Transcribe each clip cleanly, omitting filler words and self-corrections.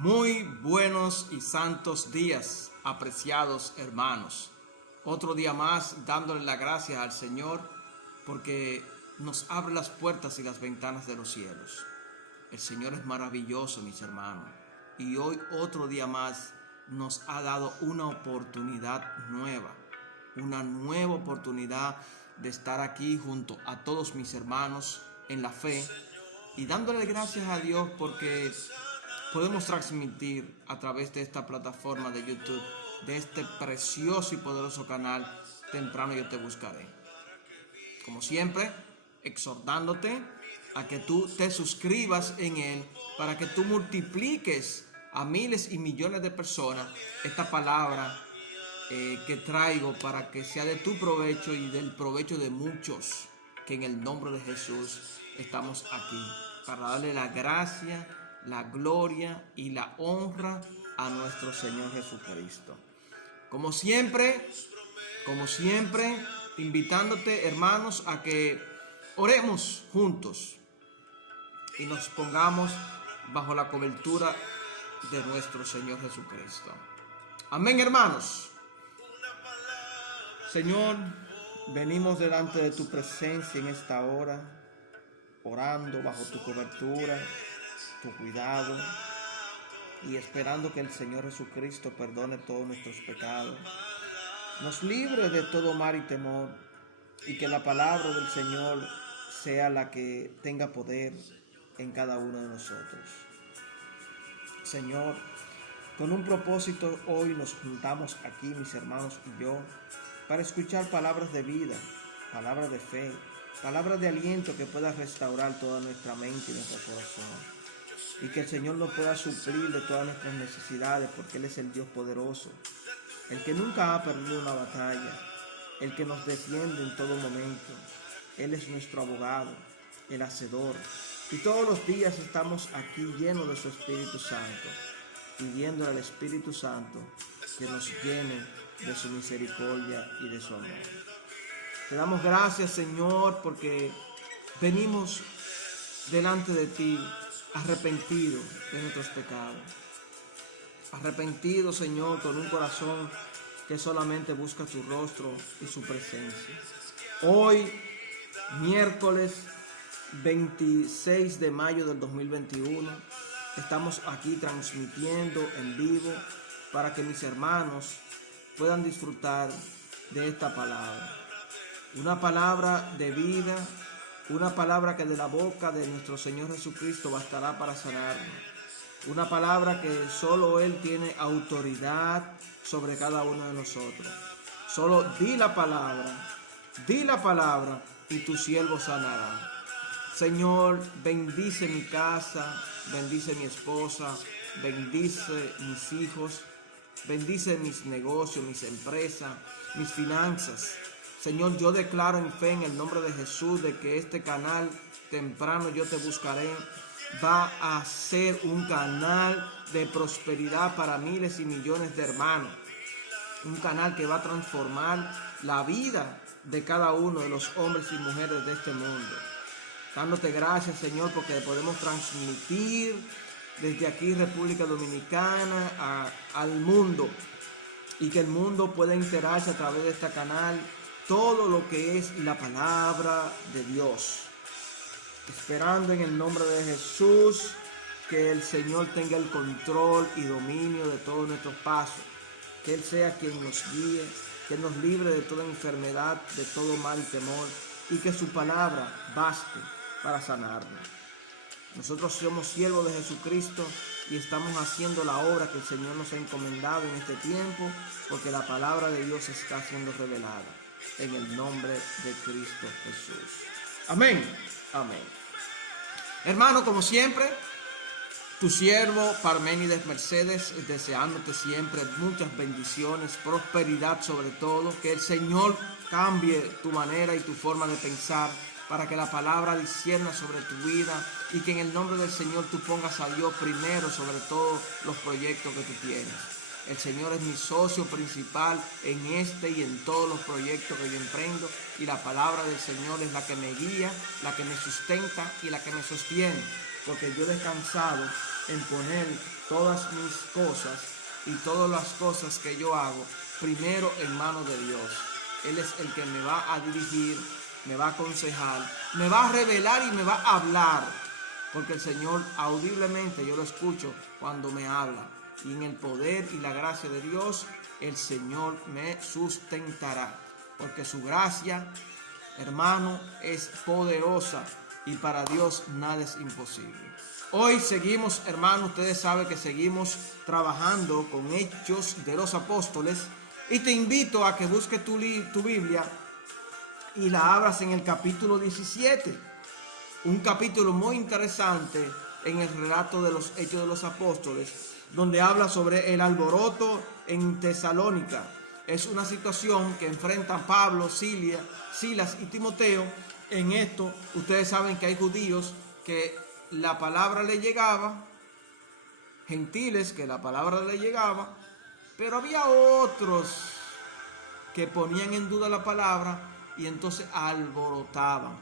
Muy buenos y santos días, apreciados hermanos. Otro día más dándole las gracias al Señor porque nos abre las puertas y las ventanas de los cielos. El Señor es maravilloso, mis hermanos. Y hoy otro día más nos ha dado una oportunidad nueva. Una nueva oportunidad de estar aquí junto a todos mis hermanos en la fe y dándole gracias a Dios porque podemos transmitir a través de esta plataforma de YouTube, de este precioso y poderoso canal, Temprano Yo Te Buscaré. Como siempre, exhortándote a que tú te suscribas en él para que tú multipliques a miles y millones de personas esta palabra que traigo para que sea de tu provecho y del provecho de muchos, que en el nombre de Jesús estamos aquí para darle la gracia, la gloria y la honra a nuestro Señor Jesucristo. Como siempre, invitándote, hermanos, a que oremos juntos y nos pongamos bajo la cobertura de nuestro Señor Jesucristo. Amén, hermanos. Señor, venimos delante de tu presencia en esta hora, orando bajo tu cobertura, tu cuidado y esperando que el Señor Jesucristo perdone todos nuestros pecados, nos libre de todo mal y temor, y que la palabra del Señor sea la que tenga poder en cada uno de nosotros. Señor, con un propósito hoy nos juntamos aquí, mis hermanos y yo, para escuchar palabras de vida, palabras de fe, palabras de aliento que pueda restaurar toda nuestra mente y nuestro corazón. Y que el Señor nos pueda suplir de todas nuestras necesidades, porque Él es el Dios poderoso, el que nunca ha perdido una batalla, el que nos defiende en todo momento. Él es nuestro abogado, el hacedor. Y todos los días estamos aquí llenos de su Espíritu Santo, pidiendo al Espíritu Santo que nos llene de su misericordia y de su amor. Te damos gracias, Señor, porque venimos delante de ti arrepentidos de nuestros pecados. Arrepentidos, Señor, con un corazón que solamente busca tu rostro y su presencia. Hoy, miércoles 26 de mayo del 2021, estamos aquí transmitiendo en vivo para que mis hermanos puedan disfrutar de esta palabra. Una palabra de vida, una palabra que de la boca de nuestro Señor Jesucristo bastará para sanarnos. Una palabra que solo Él tiene autoridad sobre cada uno de nosotros. Solo di la palabra y tu siervo sanará. Señor, bendice mi casa, bendice mi esposa, bendice mis hijos, bendice mis negocios, mis empresas, mis finanzas. Señor, yo declaro en fe en el nombre de Jesús de que este canal Temprano Yo Te Buscaré va a ser un canal de prosperidad para miles y millones de hermanos. Un canal que va a transformar la vida de cada uno de los hombres y mujeres de este mundo. Dándote gracias, Señor, porque podemos transmitir desde aquí, República Dominicana, al mundo. Y que el mundo pueda enterarse a través de este canal todo lo que es la palabra de Dios. Esperando en el nombre de Jesús que el Señor tenga el control y dominio de todos nuestros pasos. Que Él sea quien nos guíe, que nos libre de toda enfermedad, de todo mal y temor, y que su palabra baste para sanarnos. Nosotros somos siervos de Jesucristo y estamos haciendo la obra que el Señor nos ha encomendado en este tiempo, porque la palabra de Dios está siendo revelada en el nombre de Cristo Jesús. Amén. Amén. Hermano, como siempre, tu siervo Parménides Mercedes, deseándote siempre muchas bendiciones, prosperidad sobre todo, que el Señor cambie tu manera y tu forma de pensar para que la palabra discierna sobre tu vida y que en el nombre del Señor tú pongas a Dios primero sobre todos los proyectos que tú tienes. El Señor es mi socio principal en este y en todos los proyectos que yo emprendo, y la palabra del Señor es la que me guía, la que me sustenta y la que me sostiene, porque yo he descansado en poner todas mis cosas y todas las cosas que yo hago primero en manos de Dios. Él es el que me va a dirigir, me va a aconsejar, me va a revelar y me va a hablar, porque el Señor audiblemente yo lo escucho cuando me habla, y en el poder y la gracia de Dios el Señor me sustentará, porque su gracia, hermano, es poderosa y para Dios nada es imposible. Hoy seguimos, hermano, ustedes saben que seguimos trabajando con Hechos de los Apóstoles, y te invito a que busques tu Biblia y la abras en el capítulo 17, un capítulo muy interesante en el relato de los Hechos de los Apóstoles, donde habla sobre el alboroto en Tesalónica. Es una situación que enfrentan Pablo, Silas y Timoteo. En esto, ustedes saben que hay judíos que la palabra le llegaba, gentiles que la palabra le llegaba, pero había otros que ponían en duda la palabra y entonces alborotaban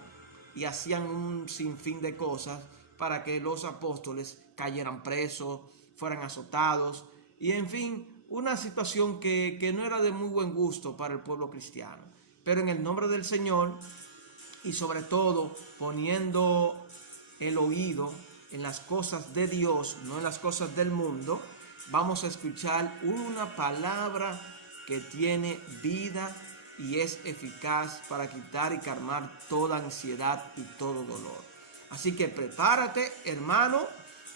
y hacían un sinfín de cosas para que los apóstoles cayeran presos, fueran azotados, y en fin, una situación que no era de muy buen gusto para el pueblo cristiano. Pero en el nombre del Señor, y sobre todo poniendo el oído en las cosas de Dios, no en las cosas del mundo, vamos a escuchar una palabra que tiene vida y es eficaz para quitar y calmar toda ansiedad y todo dolor. Así que prepárate, hermano,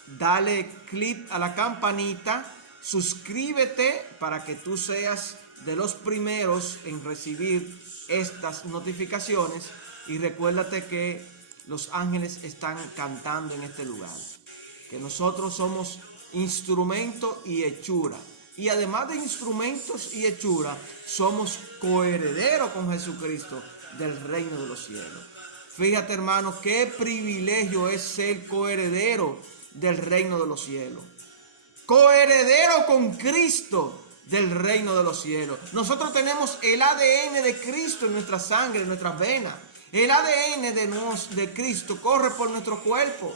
dale clic a la campanita, suscríbete para que tú seas de los primeros en recibir estas notificaciones, y recuérdate que los ángeles están cantando en este lugar, que nosotros somos instrumento y hechura, y además de instrumentos y hechura, somos coherederos con Jesucristo del reino de los cielos. Fíjate, hermano, qué privilegio es ser coheredero del reino de los cielos, coheredero con Cristo del reino de los cielos. Nosotros tenemos el ADN de Cristo en nuestra sangre, en nuestras venas. El ADN de Cristo corre por nuestro cuerpo.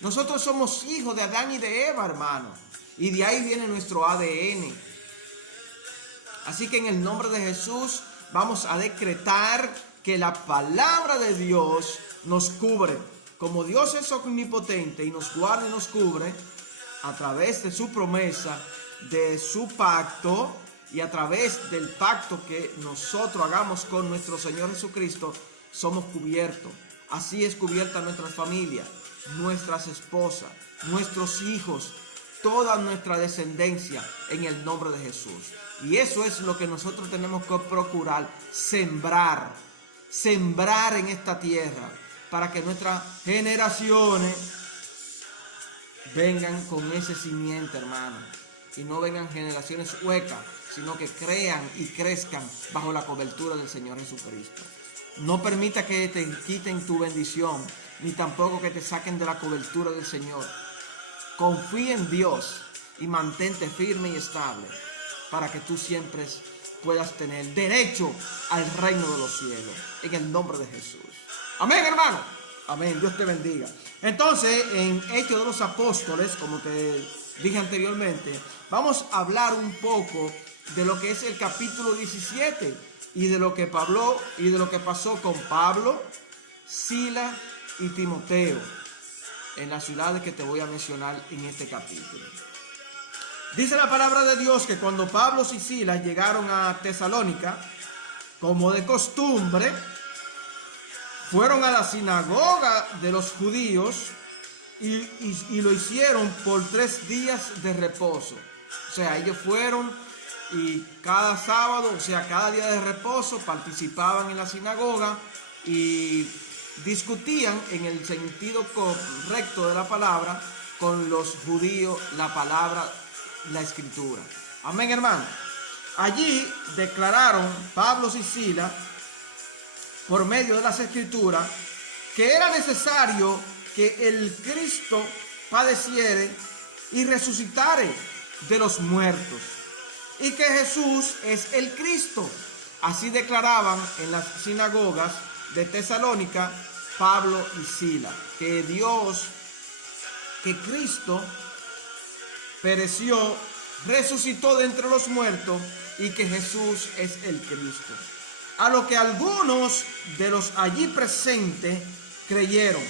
Nosotros somos hijos de Adán y de Eva, hermano, y de ahí viene nuestro ADN. Así que en el nombre de Jesús vamos a decretar que la palabra de Dios nos cubre. Como Dios es omnipotente y nos guarda y nos cubre a través de su promesa, de su pacto, y a través del pacto que nosotros hagamos con nuestro Señor Jesucristo, somos cubiertos. Así es cubierta nuestra familia, nuestras esposas, nuestros hijos, toda nuestra descendencia en el nombre de Jesús. Y eso es lo que nosotros tenemos que procurar, sembrar en esta tierra, para que nuestras generaciones vengan con ese simiente, hermano, y no vengan generaciones huecas, sino que crean y crezcan bajo la cobertura del Señor Jesucristo. No permita que te quiten tu bendición, ni tampoco que te saquen de la cobertura del Señor. Confía en Dios y mantente firme y estable para que tú siempre puedas tener derecho al reino de los cielos, en el nombre de Jesús. Amén, hermano. Amén. Dios te bendiga. Entonces, en Hechos de los Apóstoles, como te dije anteriormente, vamos a hablar un poco de lo que es el capítulo 17 y de lo que pasó con Pablo, Silas y Timoteo en las ciudades que te voy a mencionar en este capítulo. Dice la palabra de Dios que cuando Pablo y Silas llegaron a Tesalónica, como de costumbre, fueron a la sinagoga de los judíos y lo hicieron por 3 días de reposo. O sea, ellos fueron y cada sábado, o sea, cada día de reposo, participaban en la sinagoga y discutían en el sentido correcto de la palabra con los judíos la palabra, la escritura. Amén, hermano. Allí declararon Pablo y Silas, por medio de las escrituras, que era necesario que el Cristo padeciere y resucitare de los muertos, y que Jesús es el Cristo. Así declaraban en las sinagogas de Tesalónica Pablo y Silas, que Cristo pereció, resucitó de entre los muertos y que Jesús es el Cristo. A lo que algunos de los allí presentes creyeron.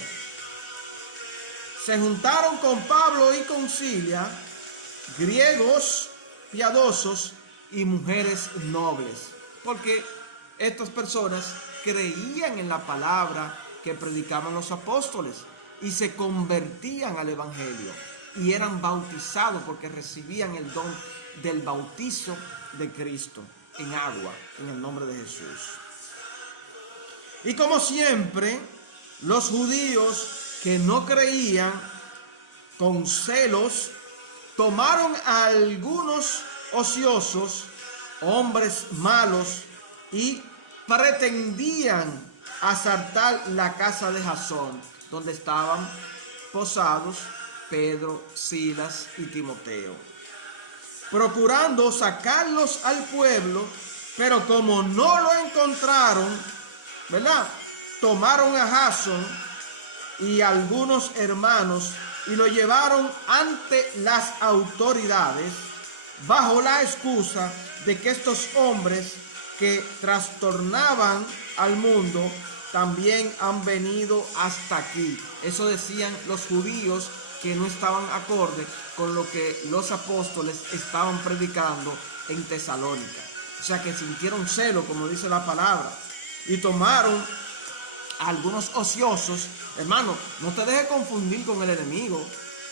Se juntaron con Pablo y con Silas, griegos piadosos y mujeres nobles, porque estas personas creían en la palabra que predicaban los apóstoles y se convertían al evangelio y eran bautizados porque recibían el don del bautizo de Cristo en agua, en el nombre de Jesús. Y como siempre, los judíos que no creían, con celos, tomaron a algunos ociosos, hombres malos, y pretendían asaltar la casa de Jasón, donde estaban posados Pedro, Silas y Timoteo, procurando sacarlos al pueblo, pero como no lo encontraron, ¿verdad?, tomaron a Jasón y algunos hermanos y lo llevaron ante las autoridades bajo la excusa de que estos hombres que trastornaban al mundo también han venido hasta aquí. Eso decían los judíos que no estaban acorde con lo que los apóstoles estaban predicando en Tesalónica. O sea que sintieron celo, como dice la palabra, y tomaron a algunos ociosos. Hermano, no te dejes confundir con el enemigo.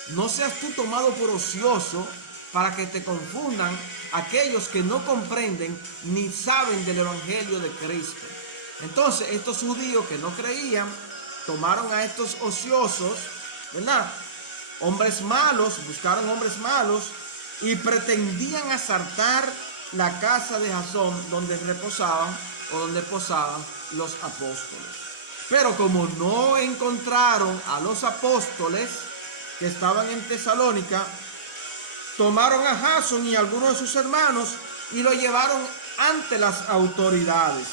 No seas tú tomado por ocioso para que te confundan aquellos que no comprenden ni saben del evangelio de Cristo. Entonces, estos judíos que no creían, tomaron a estos ociosos, ¿verdad?, hombres malos, buscaron hombres malos y pretendían asaltar la casa de Jasón donde reposaban o donde posaban los apóstoles. Pero como no encontraron a los apóstoles que estaban en Tesalónica, tomaron a Jasón y algunos de sus hermanos y lo llevaron ante las autoridades,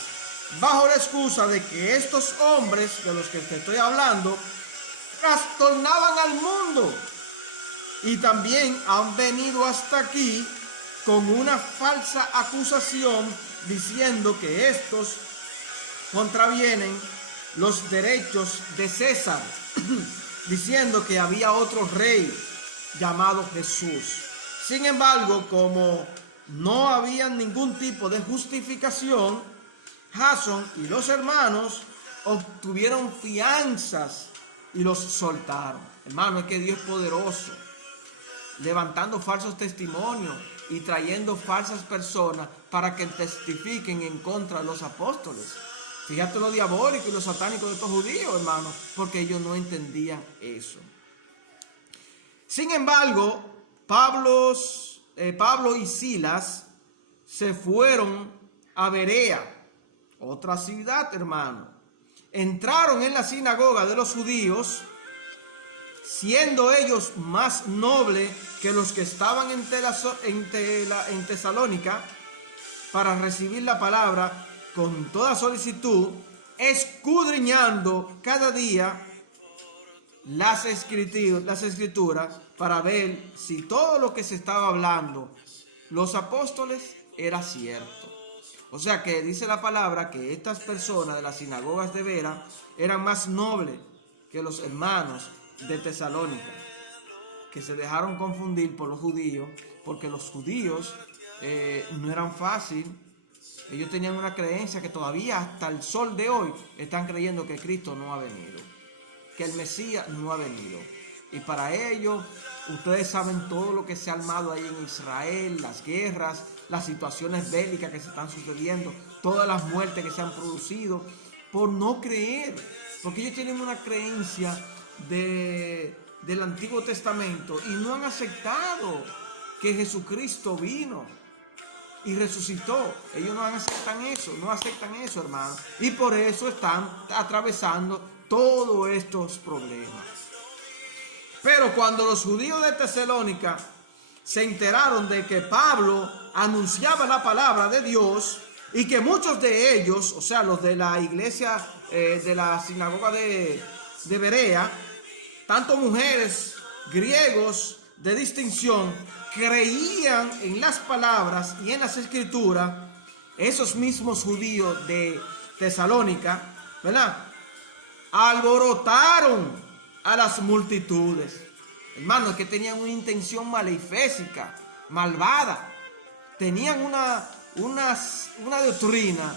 bajo la excusa de que estos hombres de los que te estoy hablando trastornaban al mundo y también han venido hasta aquí con una falsa acusación diciendo que estos contravienen los derechos de César, diciendo que había otro rey llamado Jesús. Sin embargo, como no había ningún tipo de justificación, Jasón y los hermanos obtuvieron fianzas y los soltaron. Hermano, es que Dios es poderoso, levantando falsos testimonios y trayendo falsas personas para que testifiquen en contra de los apóstoles. Fíjate lo diabólico y lo satánico de estos judíos, hermano, porque ellos no entendían eso. Sin embargo, Pablo y Silas se fueron a Berea, otra ciudad, hermano. Entraron en la sinagoga de los judíos, siendo ellos más nobles que los que estaban en Tesalónica, para recibir la palabra con toda solicitud, escudriñando cada día las escrituras para ver si todo lo que se estaba hablando los apóstoles era cierto. O sea que dice la palabra que estas personas de las sinagogas de Berea eran más nobles que los hermanos de Tesalónica, que se dejaron confundir por los judíos, porque los judíos no eran fáciles. Ellos tenían una creencia que todavía hasta el sol de hoy están creyendo que Cristo no ha venido, que el Mesías no ha venido. Y para ellos, ustedes saben todo lo que se ha armado ahí en Israel, las guerras, las situaciones bélicas que se están sucediendo, todas las muertes que se han producido por no creer, porque ellos tienen una creencia del Antiguo Testamento y no han aceptado que Jesucristo vino y resucitó. Ellos no aceptan eso, hermano, y por eso están atravesando todos estos problemas. Pero cuando los judíos de Tesalónica se enteraron de que Pablo anunciaba la palabra de Dios y que muchos de ellos, o sea, los de la iglesia de la sinagoga de Berea, tanto mujeres, griegos de distinción creían en las palabras y en las escrituras, esos mismos judíos de Tesalónica, ¿verdad?, alborotaron a las multitudes. Hermanos, que tenían una intención maléfica, malvada. Tenían una doctrina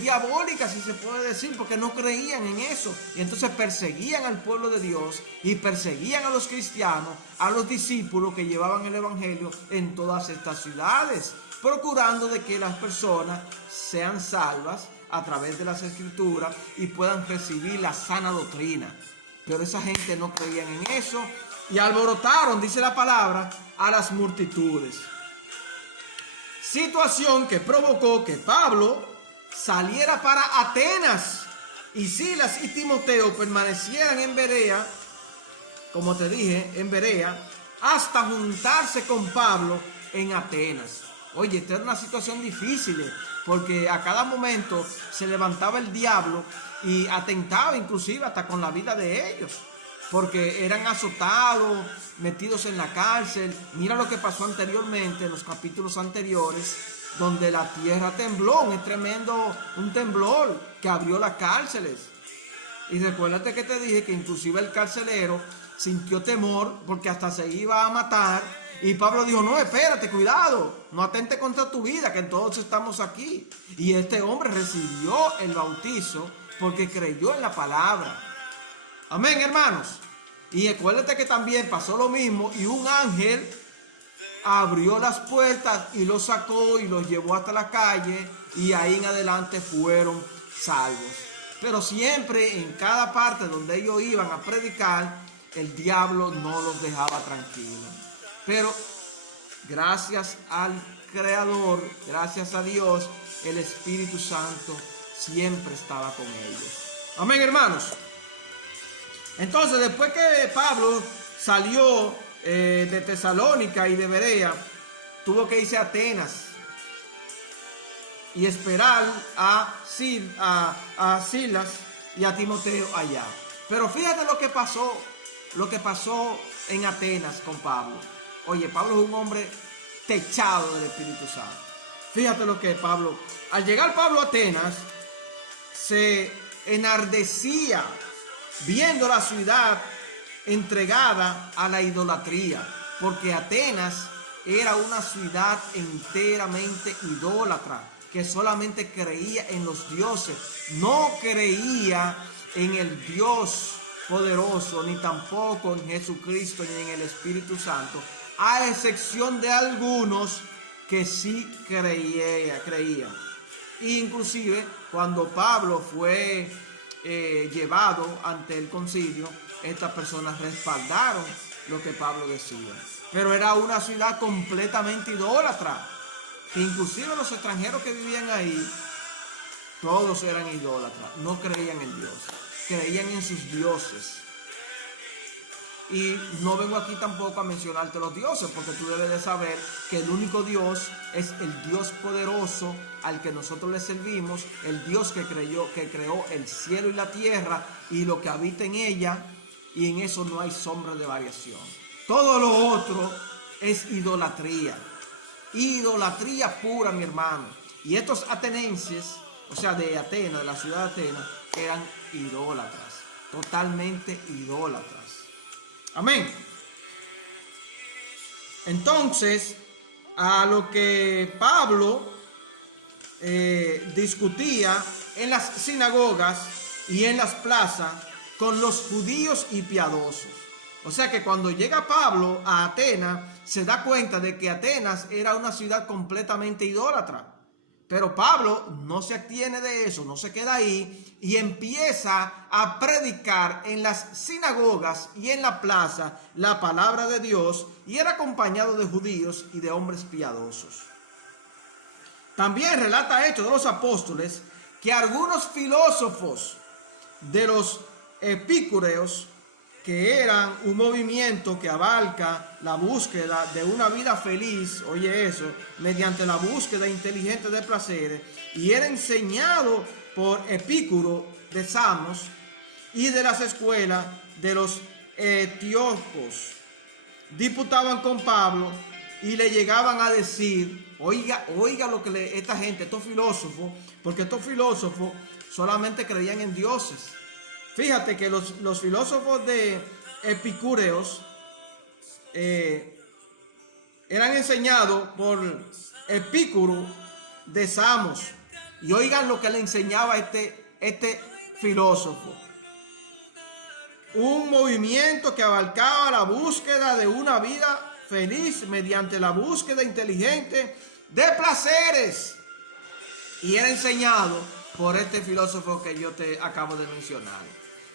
diabólica, si se puede decir, porque no creían en eso. Y entonces perseguían al pueblo de Dios y perseguían a los cristianos, a los discípulos que llevaban el evangelio en todas estas ciudades, procurando de que las personas sean salvas a través de las escrituras y puedan recibir la sana doctrina. Pero esa gente no creían en eso y alborotaron, dice la palabra, a las multitudes. Situación que provocó que Pablo saliera para Atenas y Silas y Timoteo permanecieran en Berea, como te dije, en Berea, hasta juntarse con Pablo en Atenas. Oye, esta era una situación difícil, porque a cada momento se levantaba el diablo y atentaba inclusive hasta con la vida de ellos, porque eran azotados, metidos en la cárcel. Mira lo que pasó anteriormente, en los capítulos anteriores, donde la tierra tembló, un temblor que abrió las cárceles. Y recuérdate que te dije que inclusive el carcelero sintió temor porque hasta se iba a matar. Y Pablo dijo, no, espérate, cuidado, no atente contra tu vida, que todos estamos aquí. Y este hombre recibió el bautizo porque creyó en la palabra. Amén, hermanos. Y acuérdate que también pasó lo mismo y un ángel abrió las puertas y los sacó y los llevó hasta la calle y ahí en adelante fueron salvos. Pero siempre en cada parte donde ellos iban a predicar, el diablo no los dejaba tranquilos. Pero gracias al Creador, gracias a Dios, el Espíritu Santo siempre estaba con ellos. Amén, hermanos. Entonces, después que Pablo salió de Tesalónica y de Berea, tuvo que irse a Atenas y esperar a Silas y a Timoteo allá. Pero fíjate lo que pasó en Atenas con Pablo. Oye, Pablo es un hombre techado del Espíritu Santo. Fíjate lo que Pablo, al llegar Pablo a Atenas, se enardecía viendo la ciudad entregada a la idolatría, porque Atenas era una ciudad enteramente idólatra, que solamente creía en los dioses, no creía en el Dios poderoso, ni tampoco en Jesucristo, ni en el Espíritu Santo, a excepción de algunos que sí creían. Inclusive cuando Pablo fue llevado ante el concilio, estas personas respaldaron lo que Pablo decía. Pero era una ciudad completamente idólatra, que inclusive los extranjeros que vivían ahí, todos eran idólatras, no creían en Dios, creían en sus dioses. Y no vengo aquí tampoco a mencionarte los dioses, porque tú debes de saber que el único Dios es el Dios poderoso al que nosotros le servimos, el Dios que creó el cielo y la tierra y lo que habita en ella, y en eso no hay sombra de variación. Todo lo otro es idolatría pura, mi hermano. Y estos atenienses, o sea, de Atenas, de la ciudad de Atenas, eran idólatras, totalmente idólatras. Amén. Entonces, a lo que Pablo discutía en las sinagogas y en las plazas con los judíos y piadosos. O sea que cuando llega Pablo a Atenas, se da cuenta de que Atenas era una ciudad completamente idólatra. Pero Pablo no se atiene de eso, no se queda ahí y empieza a predicar en las sinagogas y en la plaza la palabra de Dios, y era acompañado de judíos y de hombres piadosos. También relata Hechos de los Apóstoles que algunos filósofos de los epicúreos, que eran un movimiento que abarca la búsqueda de una vida feliz, oye eso, mediante la búsqueda inteligente de placeres, y era enseñado por Epicuro de Samos y de las escuelas de los etíopos, disputaban con Pablo y le llegaban a decir, oiga lo que esta gente, estos filósofos, porque estos filósofos solamente creían en dioses. Fíjate que los filósofos de Epicúreos eran enseñados por Epicuro de Samos. Y oigan lo que le enseñaba este filósofo. Un movimiento que abarcaba la búsqueda de una vida feliz mediante la búsqueda inteligente de placeres. Y era enseñado por este filósofo que yo te acabo de mencionar.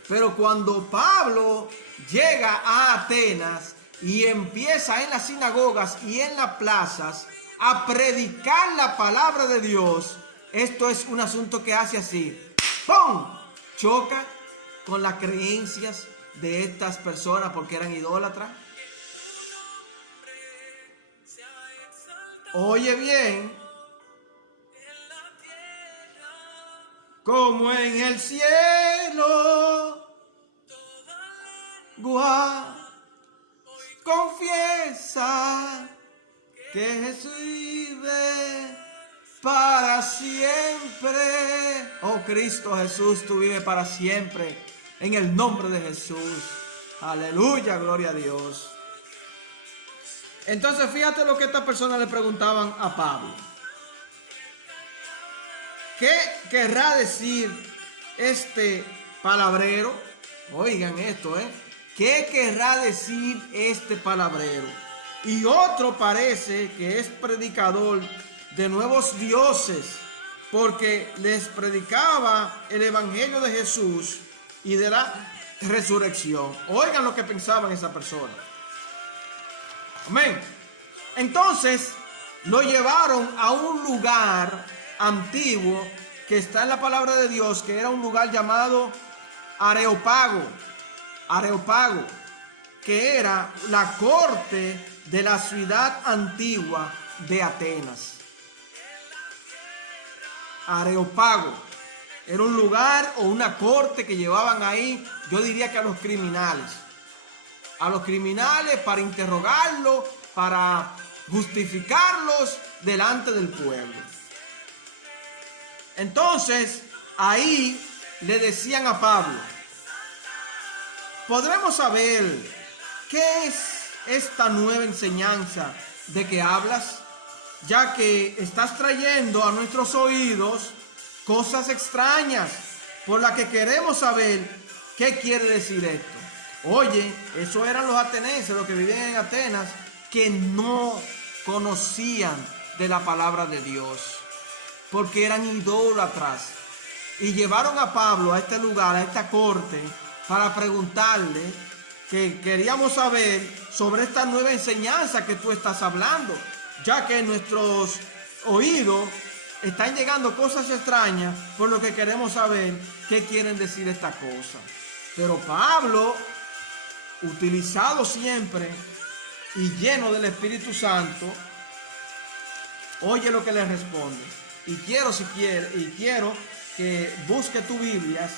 Pero cuando Pablo llega a Atenas y empieza en las sinagogas y en las plazas a predicar la palabra de Dios, esto es un asunto que hace así, ¡pum!, choca con las creencias de estas personas porque eran idólatras. Oye bien, como en el cielo, confiesa que Jesús vive para siempre. Oh Cristo Jesús, tú vives para siempre. En el nombre de Jesús. Aleluya, gloria a Dios. Entonces fíjate lo que estas personas le preguntaban a Pablo. ¿Qué querrá decir este palabrero? Oigan esto, ¿qué querrá decir este palabrero? Y otro parece que es predicador de nuevos dioses, porque les predicaba el evangelio de Jesús y de la resurrección. Oigan lo que pensaban esa persona. Amén. Entonces lo llevaron a un lugar antiguo que está en la palabra de Dios, que era un lugar llamado Areópago, que era la corte de la ciudad antigua de Atenas. Areópago era un lugar o una corte que llevaban ahí, yo diría que a los criminales para interrogarlos, para justificarlos delante del pueblo. Entonces ahí le decían a Pablo, ¿podremos saber qué es esta nueva enseñanza de que hablas? Ya que estás trayendo a nuestros oídos cosas extrañas por las que queremos saber qué quiere decir esto. Oye, eso eran los atenienses, los que vivían en Atenas, que no conocían de la palabra de Dios, porque eran idólatras. Y llevaron a Pablo a este lugar, a esta corte, para preguntarle que queríamos saber sobre esta nueva enseñanza que tú estás hablando, ya que en nuestros oídos están llegando cosas extrañas, por lo que queremos saber qué quieren decir estas cosas. Pero Pablo, utilizado siempre y lleno del Espíritu Santo, oye lo que le responde. Y quiero que busque tu Biblia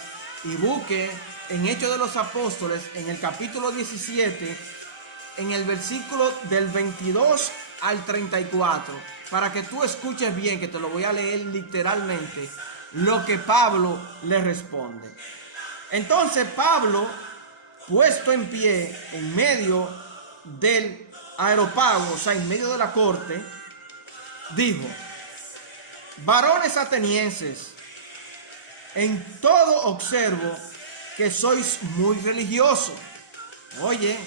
y busque en Hechos de los Apóstoles, en el capítulo 17, en el versículo del 22 al 34, para que tú escuches bien, que te lo voy a leer literalmente, lo que Pablo le responde. Entonces Pablo, puesto en pie en medio del Areópago, o sea, en medio de la corte, dijo: varones atenienses, en todo observo que sois muy religiosos. Oye,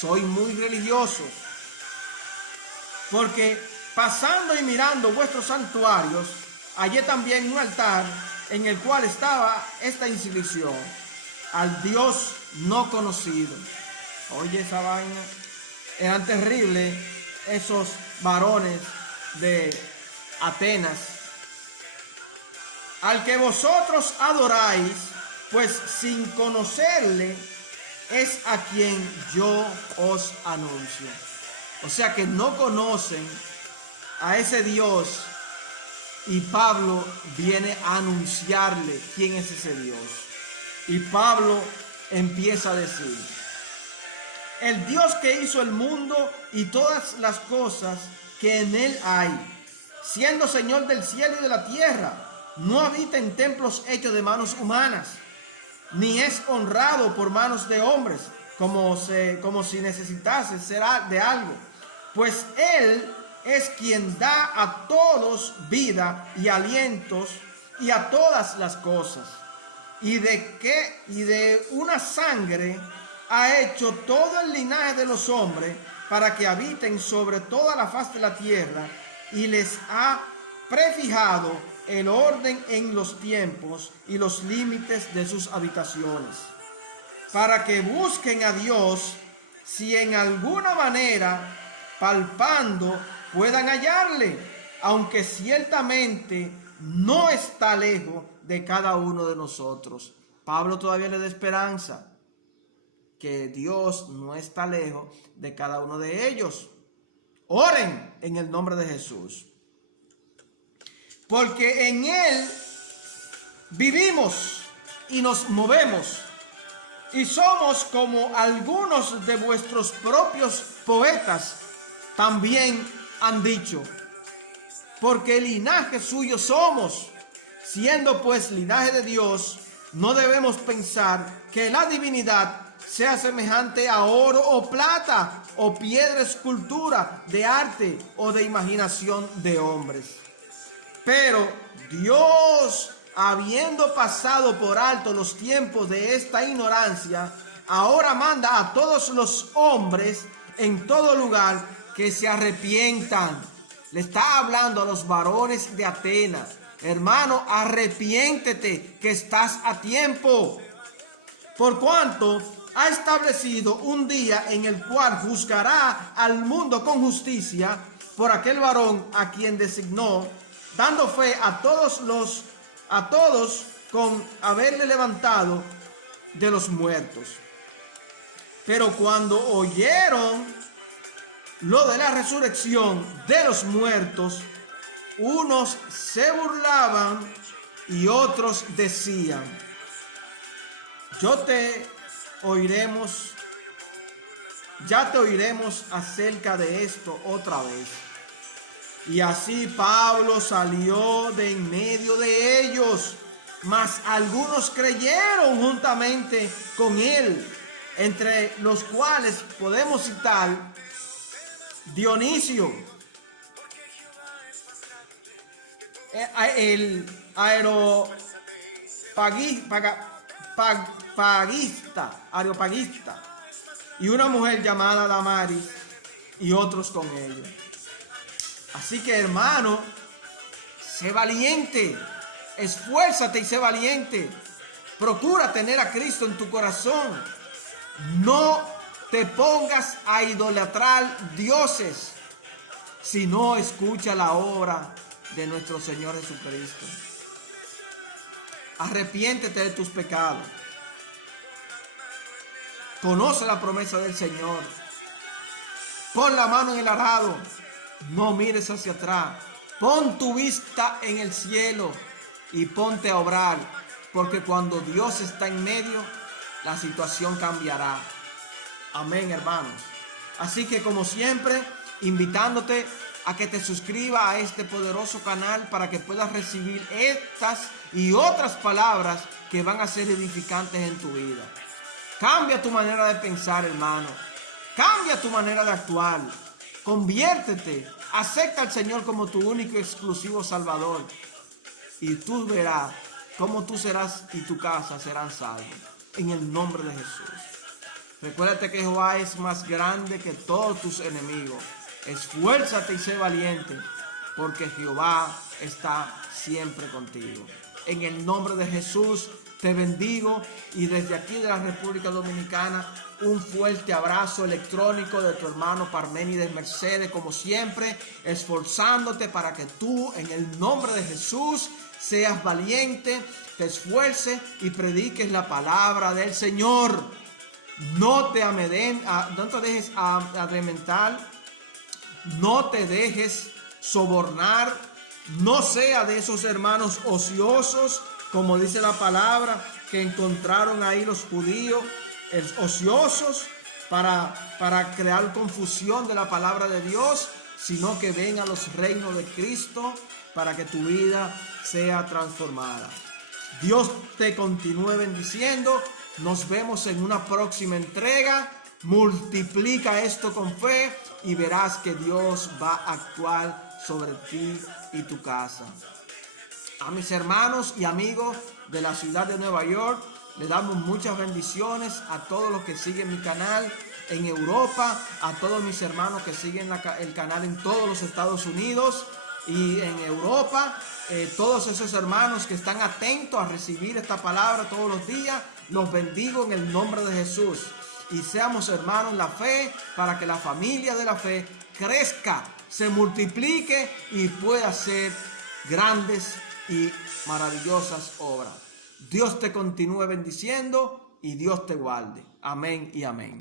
soy muy religioso, porque pasando y mirando vuestros santuarios, hallé también un altar en el cual estaba esta inscripción: al Dios no conocido. Oye, esa vaina. Eran terribles esos varones de Atenas. Al que vosotros adoráis, pues sin conocerle es a quien yo os anuncio. O sea que no conocen a ese Dios, y Pablo viene a anunciarle quién es ese Dios. Y Pablo empieza a decir: el Dios que hizo el mundo y todas las cosas que en él hay, siendo Señor del cielo y de la tierra, no habita en templos hechos de manos humanas, ni es honrado por manos de hombres, como si necesitase ser de algo, pues él es quien da a todos vida y alientos y a todas las cosas, y de una sangre ha hecho todo el linaje de los hombres para que habiten sobre toda la faz de la tierra, y les ha prefijado el orden en los tiempos y los límites de sus habitaciones, para que busquen a Dios, si en alguna manera, palpando, puedan hallarle, aunque ciertamente no está lejos de cada uno de nosotros. Pablo todavía le da esperanza, que Dios no está lejos de cada uno de ellos. Oren en el nombre de Jesús, porque en Él vivimos y nos movemos, y somos como algunos de vuestros propios poetas también han dicho, porque linaje suyo somos. Siendo pues linaje de Dios, no debemos pensar que la divinidad sea semejante a oro o plata o piedra escultura de arte o de imaginación de hombres. Pero Dios, habiendo pasado por alto los tiempos de esta ignorancia, ahora manda a todos los hombres en todo lugar que se arrepientan. Le está hablando a los varones de Atenas. Hermano, arrepiéntete, que estás a tiempo. Por cuanto ha establecido un día en el cual juzgará al mundo con justicia por aquel varón a quien designó, dando fe a todos con haberle levantado de los muertos. Pero cuando oyeron lo de la resurrección de los muertos, unos se burlaban y otros decían, ya te oiremos acerca de esto otra vez. Y así Pablo salió de en medio de ellos, mas algunos creyeron juntamente con él, entre los cuales podemos citar Dionisio, el areopagista, y una mujer llamada Damaris, y otros con ellos. Así que, hermano, sé valiente, esfuérzate y sé valiente. Procura tener a Cristo en tu corazón. No te pongas a idolatrar dioses, sino escucha la obra de nuestro Señor Jesucristo. Arrepiéntete de tus pecados. Conoce la promesa del Señor. Pon la mano en el arado. No mires hacia atrás. Pon tu vista en el cielo y ponte a obrar, porque cuando Dios está en medio, la situación cambiará. Amén, hermanos. Así que, como siempre, invitándote a que te suscribas a este poderoso canal para que puedas recibir estas y otras palabras que van a ser edificantes en tu vida. Cambia tu manera de pensar, hermano. Cambia tu manera de actuar. Conviértete. Acepta al Señor como tu único y exclusivo Salvador. Y tú verás cómo tú serás y tu casa serán salvos. En el nombre de Jesús. Recuérdate que Jehová es más grande que todos tus enemigos. Esfuérzate y sé valiente, porque Jehová está siempre contigo. En el nombre de Jesús te bendigo, y desde aquí de la República Dominicana un fuerte abrazo electrónico de tu hermano Parménides Mercedes, como siempre, esforzándote para que tú, en el nombre de Jesús, seas valiente, te esfuerces y prediques la palabra del Señor. No te dejes amedrentar. No te dejes sobornar. No sea de esos hermanos ociosos, como dice la palabra, que encontraron ahí los judíos, ociosos, para crear confusión de la palabra de Dios, sino que ven a los reinos de Cristo para que tu vida sea transformada. Dios te continúe bendiciendo. Nos vemos en una próxima entrega. Multiplica esto con fe y verás que Dios va a actuar sobre ti y tu casa. A mis hermanos y amigos de la ciudad de Nueva York, le damos muchas bendiciones a todos los que siguen mi canal en Europa, a todos mis hermanos que siguen el canal en todos los Estados Unidos y en Europa, todos esos hermanos que están atentos a recibir esta palabra todos los días, los bendigo en el nombre de Jesús. Y seamos hermanos en la fe para que la familia de la fe crezca, se multiplique y pueda hacer grandes y maravillosas obras. Dios te continúe bendiciendo y Dios te guarde. Amén y amén.